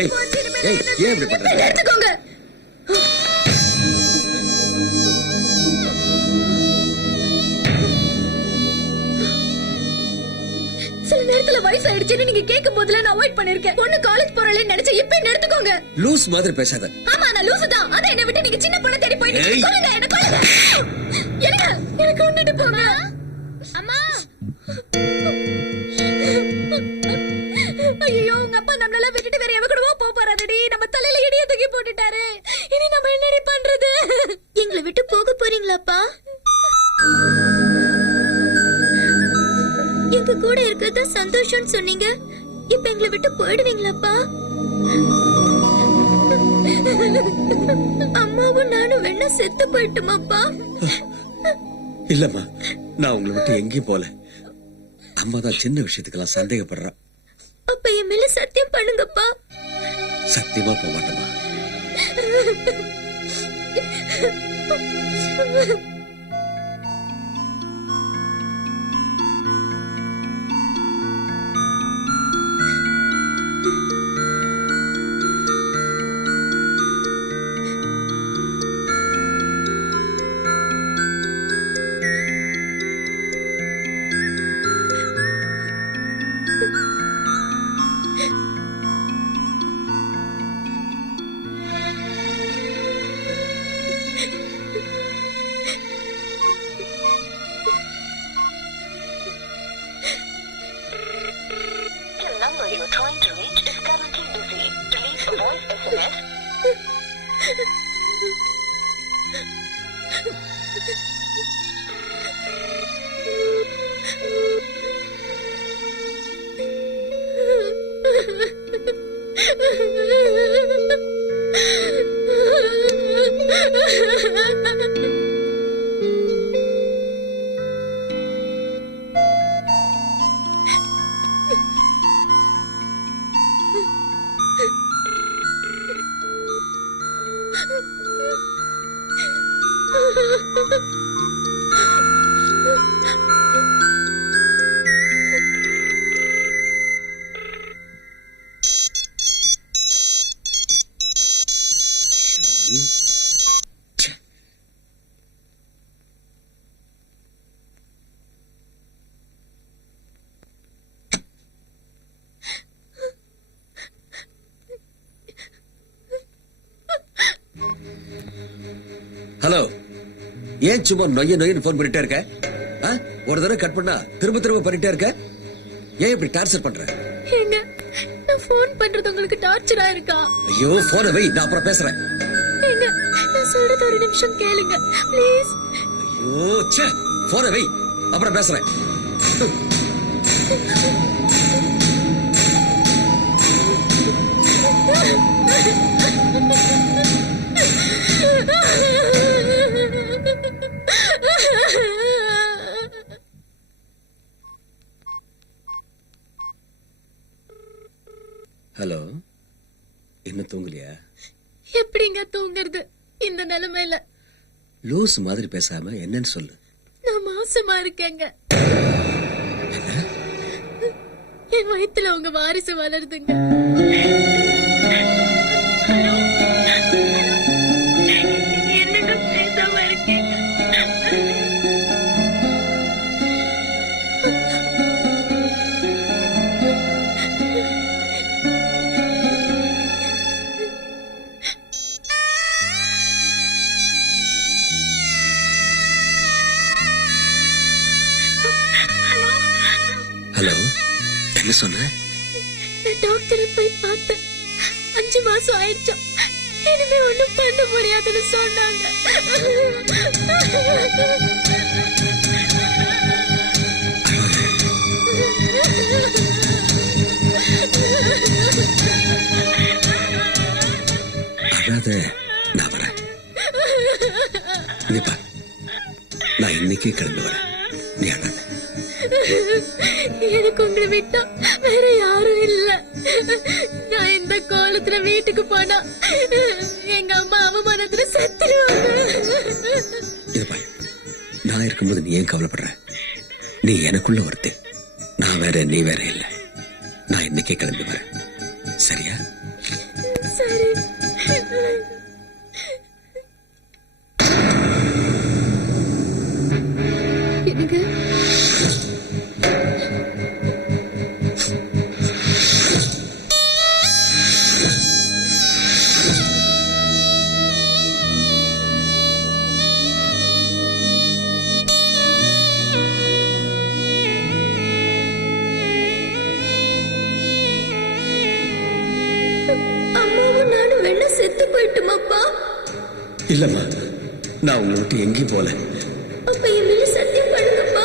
ஏன் இப்படி பண்ற? எடுத்துக்கோங்க. சில நேரத்துல வயசாயிடுச்சுன்னு நீங்க கேட்கும் போதுல நான் அவாய்ட் பண்ணிருக்கேன். பொண்ணு காலேஜ் போறேன்னு நினைச்சு இப்ப என்ன எடுத்துக்கோங்க. லூஸ் மாதிரி பேசாத. ஆமா நான் லூசு தான். அத என்ன விட்டு நீங்க சின்ன பொண்ணு தேடி போயிட்டு கொல்லுங்க என்ன கொல்லுங்க. எனக்கு கொன்னுட்டு போங்க. அம்மா. ஐயோ உங்க அப்பா நம்மள விட்டுட்டு வேற எவ கூடவோ போறாருடி. நம்ம தலையில இடிய தூக்கி போட்டுட்டாரு. இனி நம்ம என்னடி பண்றது? எங்களை விட்டு போக போறீங்களாப்பா? எங்க கூட இருக்கிறது சந்தோஷம்னு சொன்னீங்க. இப்ப எங்களை விட்டு போயிடுவீங்களாப்பா? அம்மாவும் நானும் வேணா செத்து போயிட்டுமாப்பா? இல்லம்மா, நான் உங்களை விட்டு எங்கேயும் போல. அம்மா தான் சின்ன விஷயத்துக்கெல்லாம் சந்தேகப்படுறா. அப்ப என் மேல சத்தியம் பண்ணுங்கப்பா. சத்தியமா போக மாட்டேமா. ஹலோ, ஏன் சும்மா நொய்யன்னு போன் பண்ணிட்டே இருக்க? ஒரு தடவை கட் பண்ணா திரும்ப திரும்ப பண்ணிட்டே இருக்க. ஏன் இப்படி டார்ச்சர் பண்ற? ஏங்க, நான் போன் பண்றது உங்களுக்கு டார்ச்சரா இருக்கா? ஐயோ, போனை வை, நான் அப்புறம் பேசுறேன். ஏங்க, நான் சொல்றது ஒரு நிமிஷம் கேளுங்க ப்ளீஸ். ஐயோ, ச்சே, போனை வை, அப்புறம் பேசுறேன். ஹலோ, என்ன தூங்கலையா? எப்படிங்க தூங்குறது இந்த நிலைமையில? லூஸ் மாதிரி பேசாம என்னன்னு சொல்லு. நான் மாசமா இருக்கேங்க. என் வயித்துல உங்க வாரிசு வளருதுங்க. என்னங்க பேசாம இருக்கீங்க? ஹலோ, என்ன சொன்ன? டாக்டரை போய் பார்த்தேன். 5 மாசம் ஆயிடுச்சு. இனிமே ஒண்ணும் பண்ண முடியாதுன்னு சொன்னாங்க. அழாத, நான் வரேன். நான் இன்னைக்கே கிளம்பி வரேன். நீ அழாத. எனக்கு உங்களை விட்டா வேற யாரும் இல்ல. நான் இந்த கோலத்துல வீட்டுக்கு போனா எங்க அம்மா அவமானத்துல செத்துருவாங்க. நான் இருக்கும்போது நீ ஏன் கவலைப்படுற? நீ எனக்குள்ள ஒருத்தன், நான் வேற நீ வேற இல்ல. நான் இன்னைக்கே கிளம்பி வரேன், சரியா? சரி. எனக்கு அம்மாவும் நானும் வேணா செத்து போயிட்டுமாப்பா? இல்லம்மா, நான் உங்களை விட்டு எங்கேயும் போல. அப்ப என் மேல சத்தியம் பண்ணுங்கப்பா.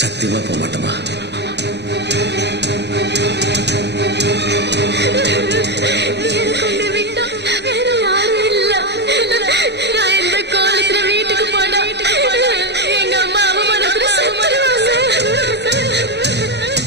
சத்தியமா போக மாட்டோமா?